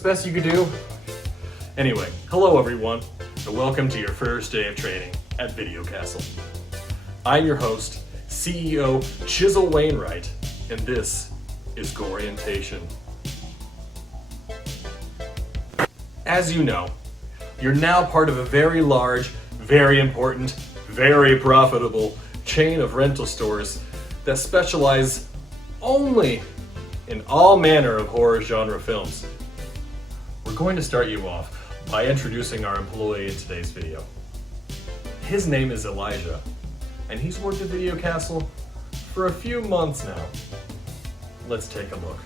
the best you could do? Anyway, hello everyone, and welcome to your first day of training at Video Castle. I'm your host, CEO Chisel Wainwright, and this is Goreientation. As you know, you're now part of a very large, very important, very profitable chain of rental stores that specialize only in all manner of horror genre films. We're going to start you off by introducing our employee in today's video. His name is Elijah, and he's worked at Video Castle for a few months now. Let's take a look.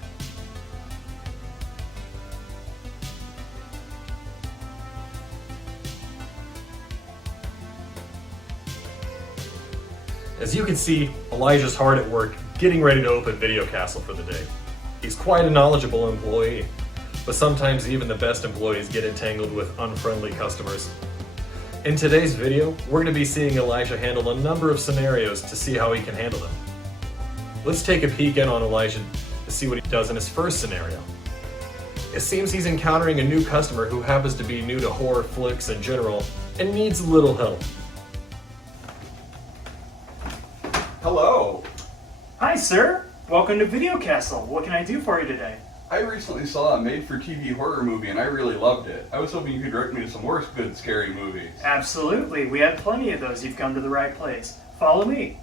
As you can see, Elijah's hard at work getting ready to open Video Castle for the day. He's quite a knowledgeable employee, but sometimes even the best employees get entangled with unfriendly customers. In today's video, we're going to be seeing Elijah handle a number of scenarios to see how he can handle them. Let's take a peek in on Elijah to see what he does in his first scenario. It seems he's encountering a new customer who happens to be new to horror flicks in general and needs a little help. Hello. Hi, sir. Welcome to Video Castle. What can I do for you today? I recently saw a made-for-TV horror movie and I really loved it. I was hoping you could direct me to some more good scary movies. Absolutely. We have plenty of those. You've come to the right place. Follow me.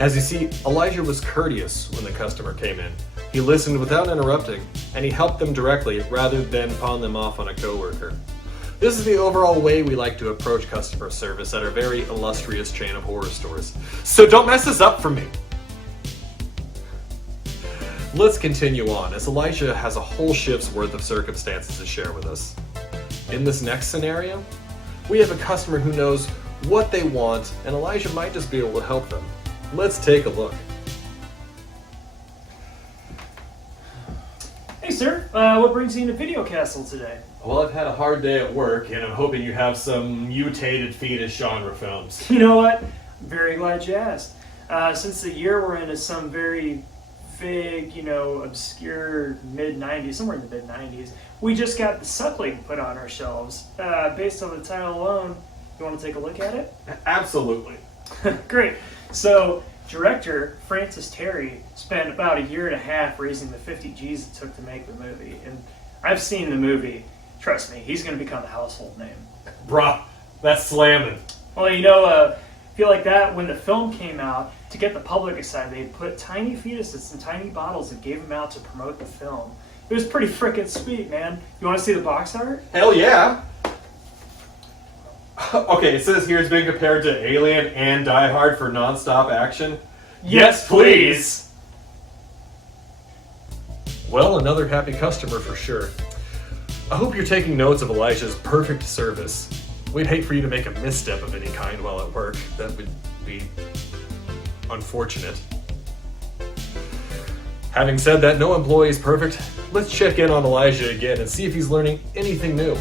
As you see, Elijah was courteous when the customer came in. He listened without interrupting, and he helped them directly rather than pawn them off on a coworker. This is the overall way we like to approach customer service at our very illustrious chain of horror stores. So don't mess this up for me! Let's continue on, as Elijah has a whole shift's worth of circumstances to share with us. In this next scenario, we have a customer who knows what they want, and Elijah might just be able to help them. Let's take a look. Hey, sir. What brings you into Video Castle today? Well, I've had a hard day at work, and I'm hoping you have some mutated fetus genre films. You know what? I'm very glad you asked. Since the year we're in is some very vague, obscure mid-90s, somewhere in the mid-90s, we just got The Suckling put on our shelves. Based on the title alone, you want to take a look at it? Absolutely. Great. So, director Francis Terry spent about a year and a half raising the 50 G's it took to make the movie. And I've seen the movie. Trust me, he's going to become a household name. Bruh, that's slamming. Well, I feel like that when the film came out, to get the public excited, they put tiny fetuses in tiny bottles and gave them out to promote the film. It was pretty freaking sweet, man. You want to see the box art? Hell yeah! Okay, it says here it's being compared to Alien and Die Hard for non-stop action. Yes, please! Well, another happy customer for sure. I hope you're taking notes of Elijah's perfect service. We'd hate for you to make a misstep of any kind while at work. That would be unfortunate. Having said that, no employee is perfect. Let's check in on Elijah again and see if he's learning anything new.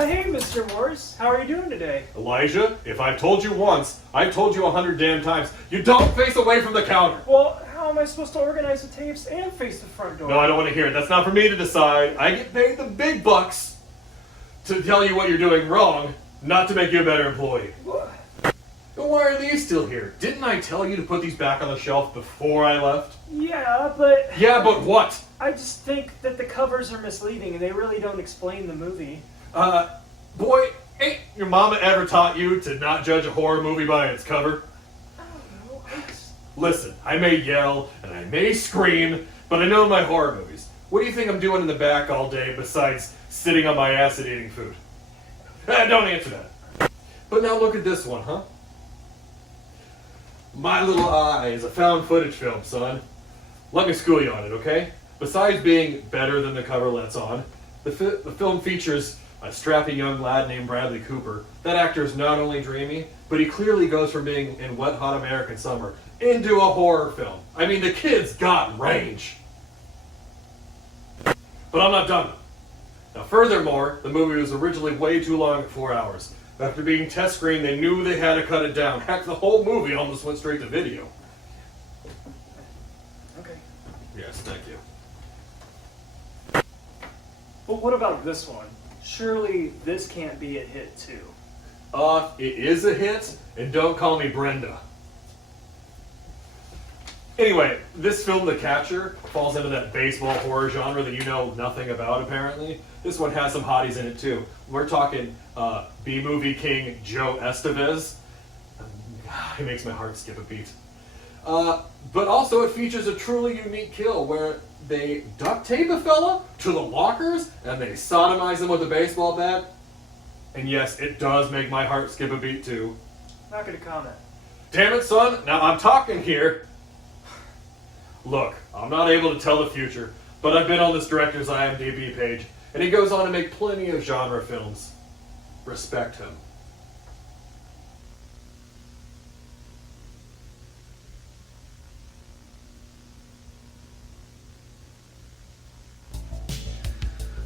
Hey, Mr. Morris. How are you doing today? Elijah, if I've told you once, I've told you 100 damn times, you don't face away from the counter. Well, how am I supposed to organize the tapes and face the front door? No, I don't want to hear it. That's not for me to decide. I get paid the big bucks to tell you what you're doing wrong, not to make you a better employee. What? But why are these still here? Didn't I tell you to put these back on the shelf before I left? Yeah, but... Yeah, but what? I just think that the covers are misleading and they really don't explain the movie. Boy, ain't your mama ever taught you to not judge a horror movie by its cover? I don't know. Listen, I may yell and I may scream, but I know my horror movies. What do you think I'm doing in the back all day besides sitting on my ass and eating food? Don't answer that. But now look at this one, huh? My Little Eye is a found footage film, son. Let me school you on it, okay? Besides being better than the cover lets on, the film features a strapping young lad named Bradley Cooper. That actor is not only dreamy, but he clearly goes from being in Wet Hot American Summer into a horror film. I mean, the kid's got range. But I'm not done. Now, furthermore, the movie was originally way too long at 4 hours. After being test screened, they knew they had to cut it down. Heck, the whole movie almost went straight to video. Okay. Yes, thank you. But what about this one? Surely this can't be a hit too. It is a hit, and don't call me Brenda. Anyway, this film, The Catcher, falls into that baseball horror genre that you know nothing about, apparently. This one has some hotties in it, too. We're talking B-movie king Joe Estevez. He makes my heart skip a beat. But also it features a truly unique kill where they duct tape a fella to the lockers and they sodomize him with a baseball bat. And yes, it does make my heart skip a beat, too. Not gonna comment. Damn it, son. Now I'm talking here. Look, I'm not able to tell the future, but I've been on this director's IMDb page, and he goes on to make plenty of genre films. Respect him.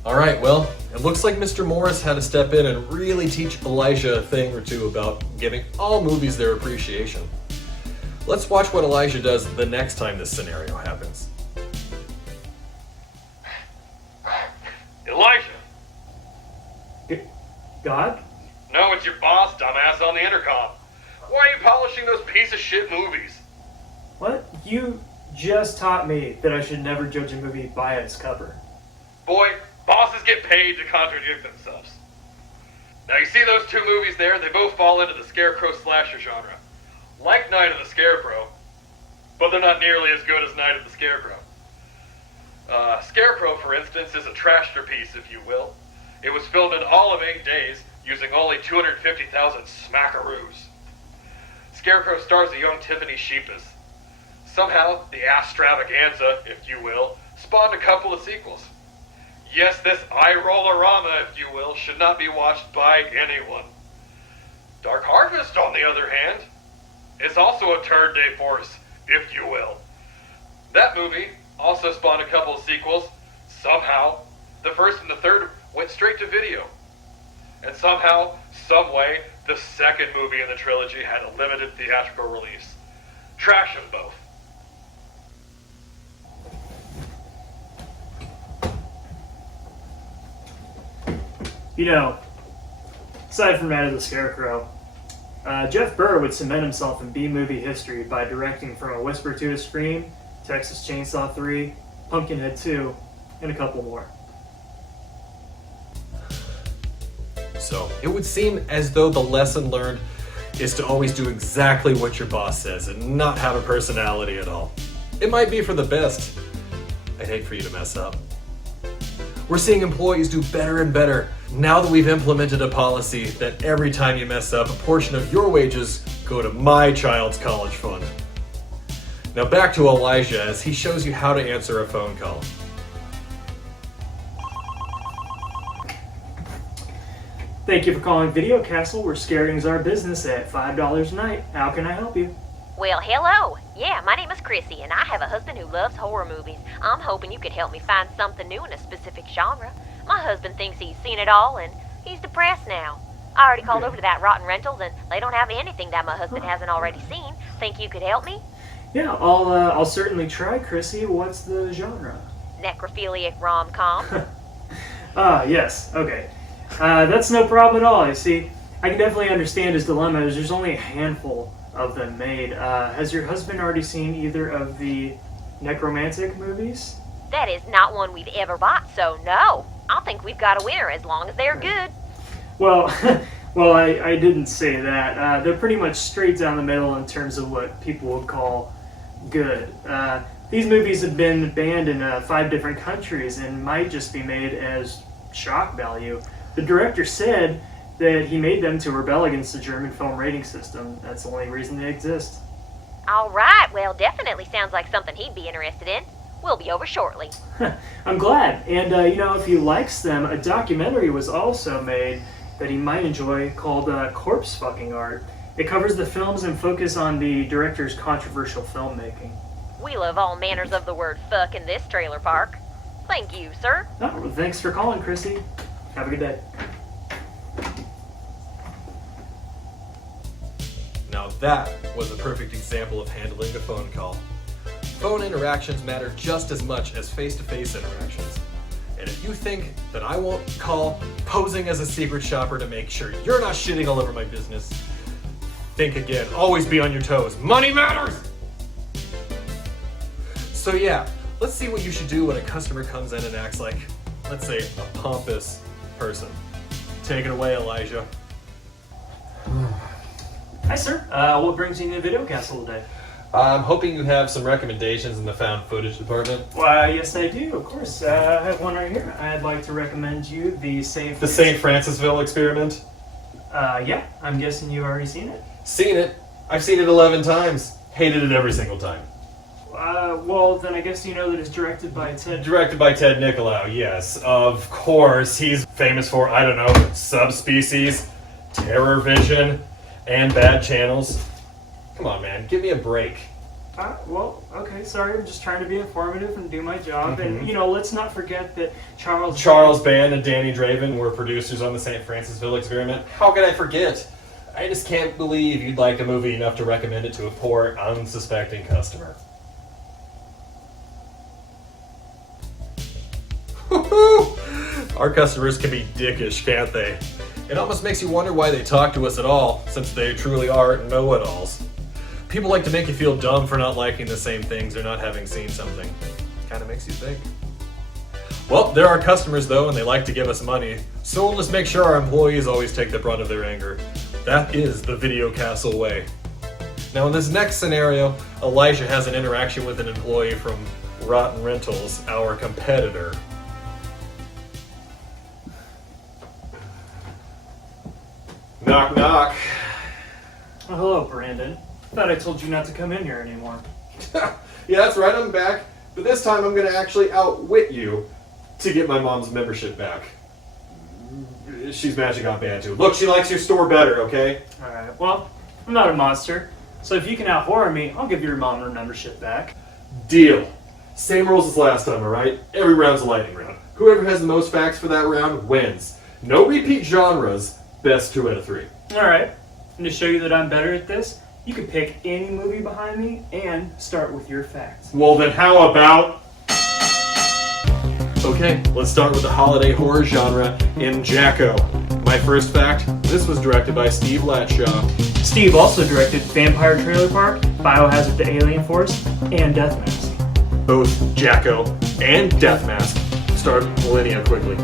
Alright, well, it looks like Mr. Morris had to step in and really teach Elijah a thing or two about giving all movies their appreciation. Let's watch what Elijah does the next time this scenario happens. Elijah! God? No, it's your boss, dumbass, on the intercom. Why are you polishing those piece of shit movies? What? You just taught me that I should never judge a movie by its cover. Boy, bosses get paid to contradict themselves. Now you see those two movies there? They both fall into the scarecrow slasher genre. Like Night of the Scarecrow, but they're not nearly as good as Night of the Scarecrow. Scarecrow, for instance, is a trashterpiece, if you will. It was filmed in all of 8 days, using only 250,000 smackaroos. Scarecrow stars a young Tiffany Sheepas. Somehow, the extravaganza, if you will, spawned a couple of sequels. Yes, this eye-rollerama, if you will, should not be watched by anyone. Dark Harvest, on the other hand, is also a turd day force, if you will. That movie also spawned a couple of sequels. Somehow, the first and the third went straight to video. And somehow, someway, the second movie in the trilogy had a limited theatrical release. Trash them both. You know, aside from Night of the Scarecrow, Jeff Burr would cement himself in B-movie history by directing From a Whisper to a Scream, Texas Chainsaw 3, Pumpkinhead 2, and a couple more. So, it would seem as though the lesson learned is to always do exactly what your boss says and not have a personality at all. It might be for the best. I'd hate for you to mess up. We're seeing employees do better and better now that we've implemented a policy that every time you mess up, a portion of your wages go to my child's college fund. Now back to Elijah as he shows you how to answer a phone call. Thank you for calling Video Castle, where scaring's our business at $5 a night. How can I help you? Well, hello. Yeah, my name is Chrissy, and I have a husband who loves horror movies. I'm hoping you could help me find something new in a specific genre. My husband thinks he's seen it all, and he's depressed now. I already called over to that Rotten Rentals, and they don't have anything that my husband hasn't already seen. Think you could help me? Yeah, I'll certainly try, Chrissy. What's the genre? Necrophiliac rom-com. Yes. Okay. That's no problem at all. You see, I can definitely understand his dilemma. There's only a handful of them made. Has your husband already seen either of the necromantic movies? That is not one we've ever bought, so no. I think we've got a winner as long as they're good. Well, I didn't say that. They're pretty much straight down the middle in terms of what people would call good. These movies have been banned in 5 different countries and might just be made as shock value. The director said that he made them to rebel against the German film rating system. That's the only reason they exist. All right, well, definitely sounds like something he'd be interested in. We'll be over shortly. I'm glad. And, if he likes them, a documentary was also made that he might enjoy called Corpse Fucking Art. It covers the films and focus on the director's controversial filmmaking. We love all manners of the word fuck in this trailer park. Thank you, sir. Oh, well, thanks for calling, Chrissy. Have a good day. Now that was a perfect example of handling a phone call. Phone interactions matter just as much as face-to-face interactions. And if you think that I won't call posing as a secret shopper to make sure you're not shitting all over my business, think again. Always be on your toes. Money matters! So yeah, let's see what you should do when a customer comes in and acts like, let's say, a pompous person. Take it away, Elijah. Hi, sir. What brings you to the video castle today? I'm hoping you have some recommendations in the found footage department. Well, yes, I do. Of course. I have one right here. I'd like to recommend you the St. The St. Francisville experiment? Yeah. I'm guessing you've already seen it. Seen it. I've seen it 11 times. Hated it every single time. Well, then I guess you know that it's directed by Ted. Directed by Ted Nicolau, yes. Of course, he's famous for, I don't know, Subspecies, Terror Vision, and Bad Channels. Come on, man, give me a break. Well, okay, sorry. I'm just trying to be informative and do my job. And, let's not forget that Charles Band and Danny Draven were producers on the St. Francisville experiment. How could I forget? I just can't believe you'd like a movie enough to recommend it to a poor, unsuspecting customer. Our customers can be dickish, can't they? It almost makes you wonder why they talk to us at all, since they truly are know-it-alls. People like to make you feel dumb for not liking the same things or not having seen something. Kind of makes you think. Well, they're our customers though, and they like to give us money, so we'll just make sure our employees always take the brunt of their anger. That is the Video Castle way. Now in this next scenario, Elijah has an interaction with an employee from Rotten Rentals, our competitor. Knock, knock. Oh, hello, Brandon. Thought I told you not to come in here anymore. Yeah, that's right, I'm back. But this time I'm going to actually outwit you to get my mom's membership back. She's magic on Bantu. Look, she likes your store better, okay? Alright, well, I'm not a monster. So if you can out-horror me, I'll give your mom her membership back. Deal. Same rules as last time, alright? Every round's a lightning round. Whoever has the most facts for that round wins. No repeat genres. Best 2 out of 3. Alright, and to show you that I'm better at this, you can pick any movie behind me and start with your facts. Well then how about... Okay, let's start with the holiday horror genre in Jacko. My first fact, this was directed by Steve Latshaw. Steve also directed Vampire Trailer Park, Biohazard the Alien Force, and Death Mask. Both Jacko and Death Mask starred Millennia Quigley.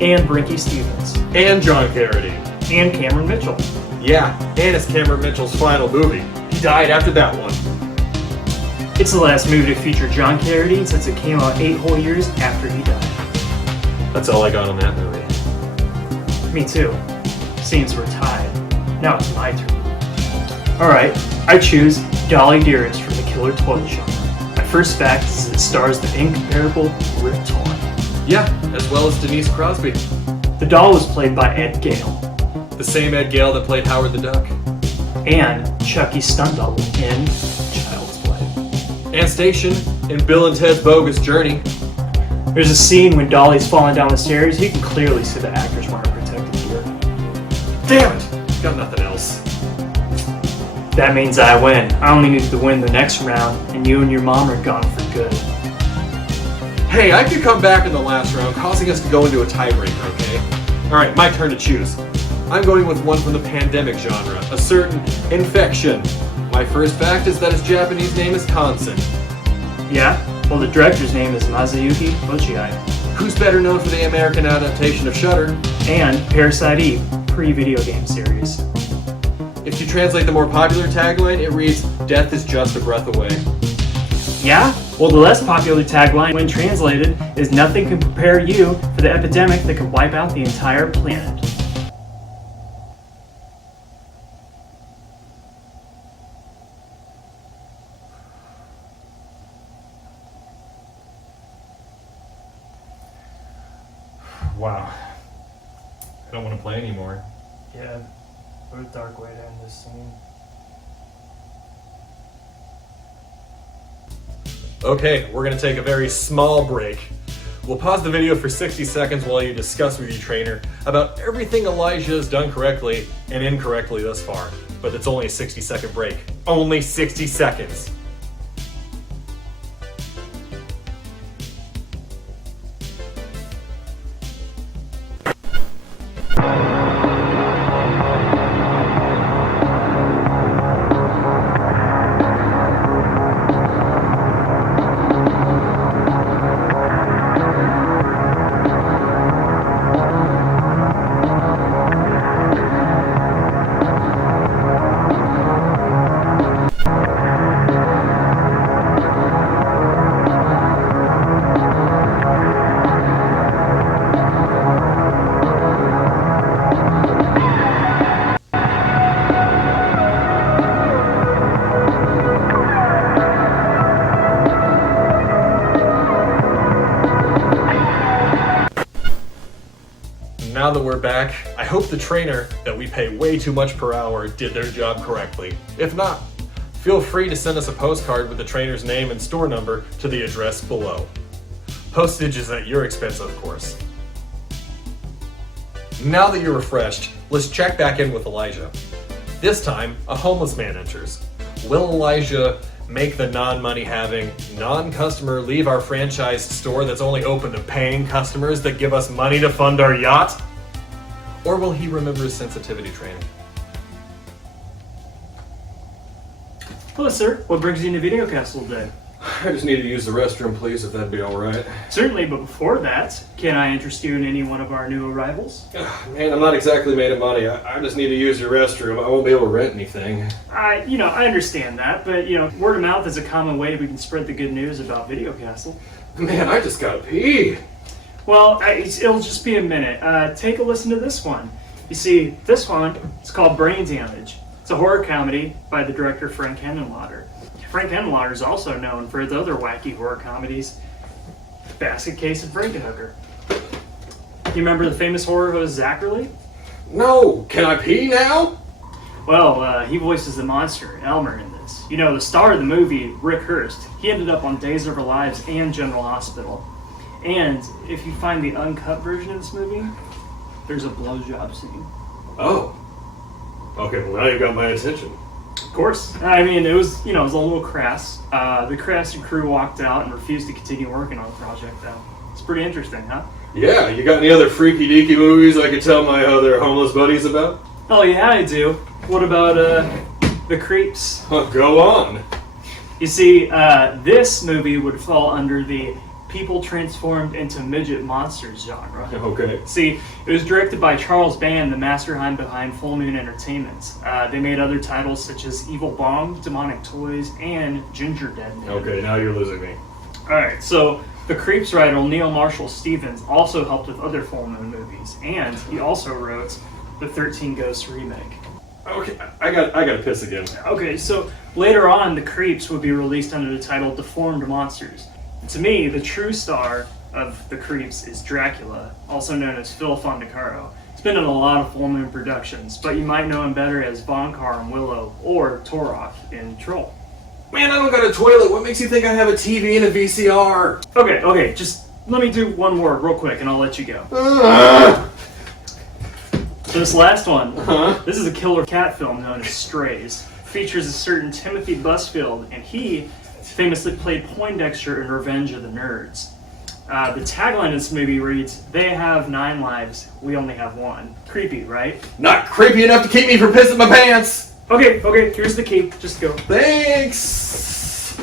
And Brinky Stevens. And John Carradine. And Cameron Mitchell. Yeah, and it's Cameron Mitchell's final movie. He died after that one. It's the last movie to feature John Carradine since it came out 8 whole years after he died. That's all I got on that movie. Me too. Scenes were tied. Now it's my turn. Alright, I choose Dolly Dearest from the Killer Toilet Genre. My first fact is it stars the incomparable Rip Torn. Yeah, as well as Denise Crosby. The doll was played by Ed Gale. The same Ed Gale that played Howard the Duck. And Chucky stunt double in Child's Play. And Station in Bill and Ted's Bogus Journey. There's a scene when Dolly's falling down the stairs. You can clearly see the actors wearing protective gear. Damn it! Got nothing else. That means I win. I only need to win the next round, and you and your mom are gone for good. Hey, I could come back in the last round, causing us to go into a tiebreaker, okay? Alright, my turn to choose. I'm going with one from the pandemic genre, a certain infection. My first fact is that its Japanese name is Kansen. Yeah? Well, the director's name is Masayuki Ochiai. Who's better known for the American adaptation of Shudder? And Parasite Eve, pre-video game series. If you translate the more popular tagline, it reads, "Death is just a breath away." Yeah? Well, the less popular tagline, when translated, is "Nothing can prepare you for the epidemic that could wipe out the entire planet." Wow. I don't want to play anymore. Yeah, what a dark way to end this scene. Okay, we're going to take a very small break. We'll pause the video for 60 seconds while you discuss with your trainer about everything Elijah has done correctly and incorrectly thus far. But it's only a 60-second break. Only 60 seconds. Now that we're back, I hope the trainer that we pay way too much per hour did their job correctly. If not, feel free to send us a postcard with the trainer's name and store number to the address below. Postage is at your expense, of course. Now that you're refreshed, let's check back in with Elijah. This time, a homeless man enters. Will Elijah make the non-money having, non-customer leave our franchised store that's only open to paying customers that give us money to fund our yacht? Or will he remember his sensitivity training? Hello, sir. What brings you into Video Castle today? I just need to use the restroom, please, if that'd be alright. Certainly, but before that, can I interest you in any one of our new arrivals? Man, I'm not exactly made of money. I just need to use your restroom. I won't be able to rent anything. I understand that, but, word of mouth is a common way we can spread the good news about Video Castle. Man, I just gotta pee. Well, it'll just be a minute. Take a listen to this one. You see, this one is called Brain Damage. It's a horror comedy by the director Frank Henenlotter. Frank Henenlotter is also known for his other wacky horror comedies, Basket Case and Frankenhooker. You remember the famous horror host Zachary? No, can I pee now? Well, he voices the monster, Elmer, in this. The star of the movie, Rick Hurst, he ended up on Days of Our Lives and General Hospital. And if you find the uncut version of this movie, there's a blowjob scene. Oh. Okay, well now you've got my attention. Of course. It was a little crass. The cast and crew walked out and refused to continue working on the project, though. It's pretty interesting, huh? Yeah, you got any other freaky deaky movies I could tell my other homeless buddies about? Oh yeah, I do. What about, The Creeps? Go on. You see, this movie would fall under the people transformed into midget monsters genre. Okay. See, it was directed by Charles Band, the mastermind behind Full Moon Entertainment. They made other titles such as Evil Bong, Demonic Toys, and Ginger Dead Man. Okay, now you're losing me. Alright, so the Creeps writer Neil Marshall Stevens also helped with other Full Moon movies, and he also wrote the 13 Ghosts remake. Okay, I gotta piss again. Okay, so later on, the Creeps would be released under the title Deformed Monsters. To me, the true star of the Creeps is Dracula, also known as Phil Fondacaro. He's been in a lot of Full Moon productions, but you might know him better as Von Carr in Willow or Torok in Troll. Man, I don't got a toilet. What makes you think I have a TV and a VCR? Okay, just let me do one more real quick and I'll let you go. So this last one, This is a killer cat film known as Strays. Features a certain Timothy Busfield, and he famously played Poindexter in Revenge of the Nerds. The tagline of this movie reads, "They have 9 lives, we only have 1." Creepy, right? Not creepy enough to keep me from pissing my pants! Okay, here's the key. Just go. Thanks!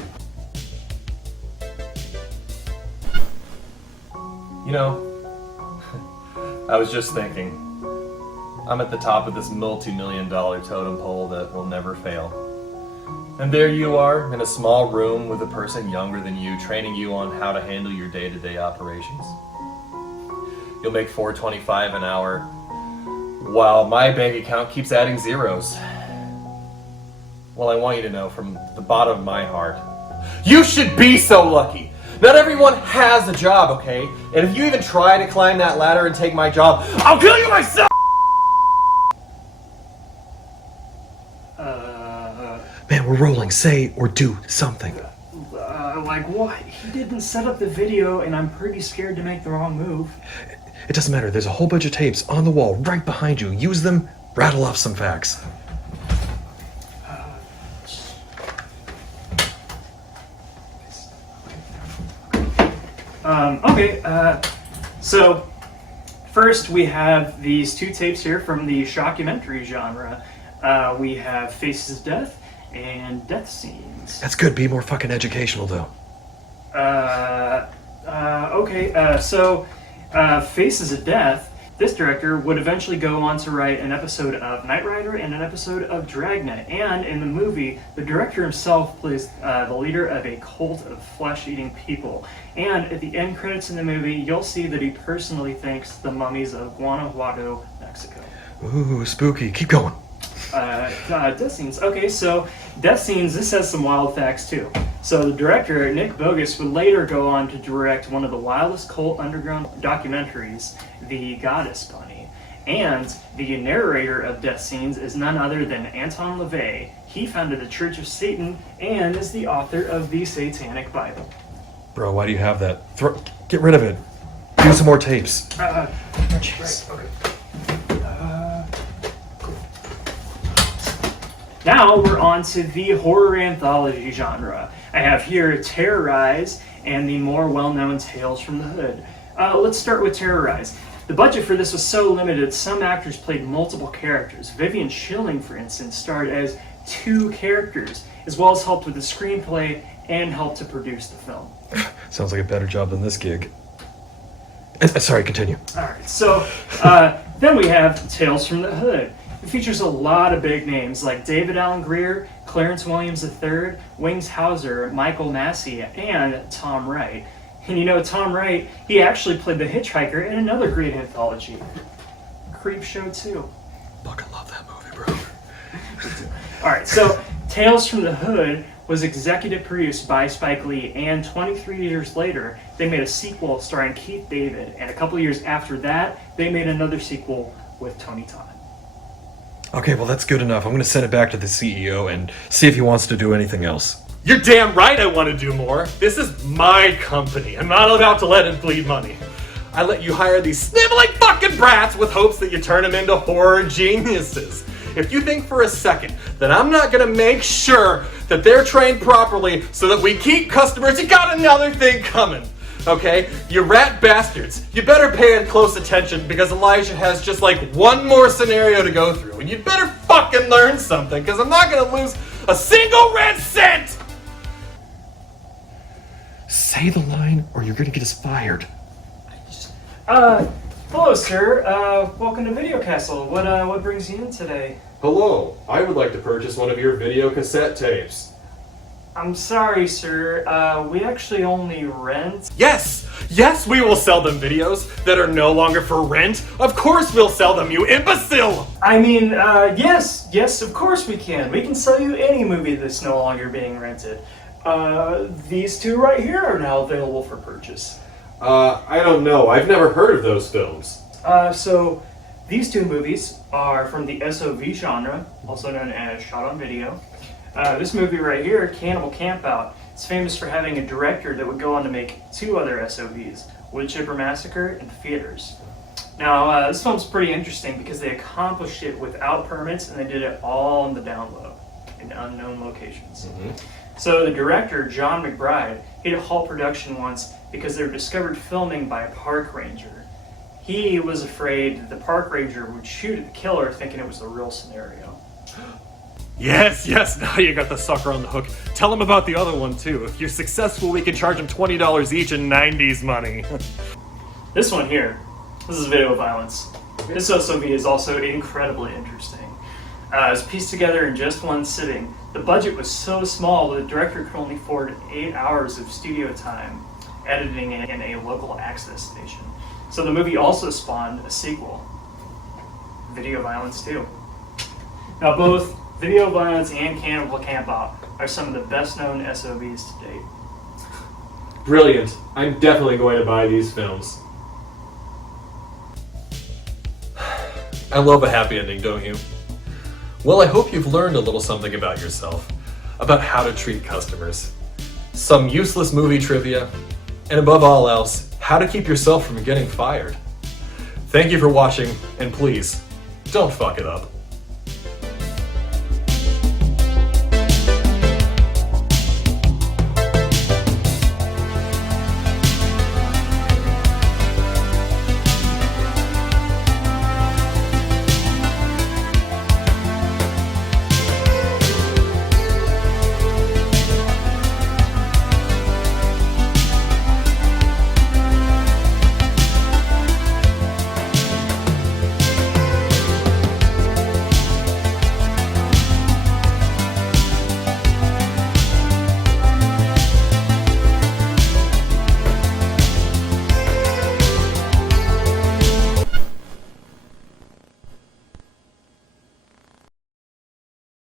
I was just thinking, I'm at the top of this multi-million-dollar totem pole that will never fail. And there you are, in a small room with a person younger than you, training you on how to handle your day-to-day operations. You'll make $4.25 an hour, while my bank account keeps adding zeros. Well, I want you to know from the bottom of my heart, you should be so lucky! Not everyone has a job, okay? And if you even try to climb that ladder and take my job, I'll kill you myself! Man, we're rolling. Say or do something. Like what? He didn't set up the video, and I'm pretty scared to make the wrong move. It doesn't matter. There's a whole bunch of tapes on the wall right behind you. Use them, rattle off some facts. So first we have these 2 tapes here from the shockumentary genre. We have Faces of Death and Death Scenes. That's good. Be more fucking educational, though. So Faces of Death, this director would eventually go on to write an episode of Knight Rider and an episode of Dragnet. And in the movie, the director himself plays the leader of a cult of flesh-eating people. And at the end credits in the movie, you'll see that he personally thanks the mummies of Guanajuato, Mexico. Ooh, spooky. Keep going. Death Scenes. Okay, so Death Scenes, this has some wild facts too. So the director, Nick Bogus, would later go on to direct one of the wildest cult underground documentaries, The Goddess Bunny. And the narrator of Death Scenes is none other than Anton LaVey. He founded the Church of Satan and is the author of the Satanic Bible. Bro, why do you have that? Get rid of it. Do some more tapes. Right, okay. Now we're on to the horror anthology genre. I have here Terrorize and the more well-known Tales from the Hood. Let's start with Terrorize. The budget for this was so limited, some actors played multiple characters. Vivian Schilling, for instance, starred as 2 characters, as well as helped with the screenplay and helped to produce the film. Sounds like a better job than this gig. Sorry, continue. Alright, so then we have Tales from the Hood. It features a lot of big names like David Alan Grier, Clarence Williams III, Wings Hauser, Michael Massey, and Tom Wright. And you know, Tom Wright, he actually played the hitchhiker in another great anthology, Creepshow 2. Fucking love that movie, bro. Alright, so Tales from the Hood was executive produced by Spike Lee, and 23 years later, they made a sequel starring Keith David, and a couple years after that, they made another sequel with Tony Todd. Okay, well that's good enough. I'm gonna send it back to the CEO and see if he wants to do anything else. You're damn right I want to do more. This is my company. I'm not about to let it bleed money. I let you hire these sniveling fucking brats with hopes that you turn them into horror geniuses. If you think for a second that I'm not gonna make sure that they're trained properly so that we keep customers, you got another thing coming. Okay? You rat bastards. You better pay close attention because Elijah has just like one more scenario to go through. And you'd better fucking learn something because I'm not gonna lose a single red cent! Say the line or you're gonna get us fired. Hello, sir. Welcome to Video Castle. What brings you in today? Hello. I would like to purchase one of your video cassette tapes. I'm sorry, sir. We actually only rent. Yes! Yes, we will sell them videos that are no longer for rent. Of course we'll sell them, you imbecile! I mean, yes, of course we can. We can sell you any movie that's no longer being rented. These 2 right here are now available for purchase. I don't know. I've never heard of those films. So these 2 movies are from the SOV genre, also known as shot on video. This movie right here, Cannibal Campout, is famous for having a director that would go on to make 2 other SOVs, Wood Chipper Massacre and Theaters. Now, this film's pretty interesting because they accomplished it without permits and they did it all on the down low in unknown locations. So the director, John McBride, he had to halt production once because they were discovered filming by a park ranger. He was afraid that the park ranger would shoot at the killer thinking it was the real scenario. Yes, now you got the sucker on the hook. Tell him about the other one too. If you're successful, we can charge him $20 each in 90s money. This one here, this is video violence. This SOV is also incredibly interesting. It was pieced together in just one sitting. The budget was so small that the director could only afford 8 hours of studio time editing it in a local access station. So the movie also spawned a sequel, Video Violence 2. Now both Video Violence and Cannibal Campout are some of the best known SOVs to date. Brilliant. I'm definitely going to buy these films. I love a happy ending, don't you? Well, I hope you've learned a little something about yourself, about how to treat customers. some useless movie trivia, and above all else, how to keep yourself from getting fired. Thank you for watching, and please, don't fuck it up.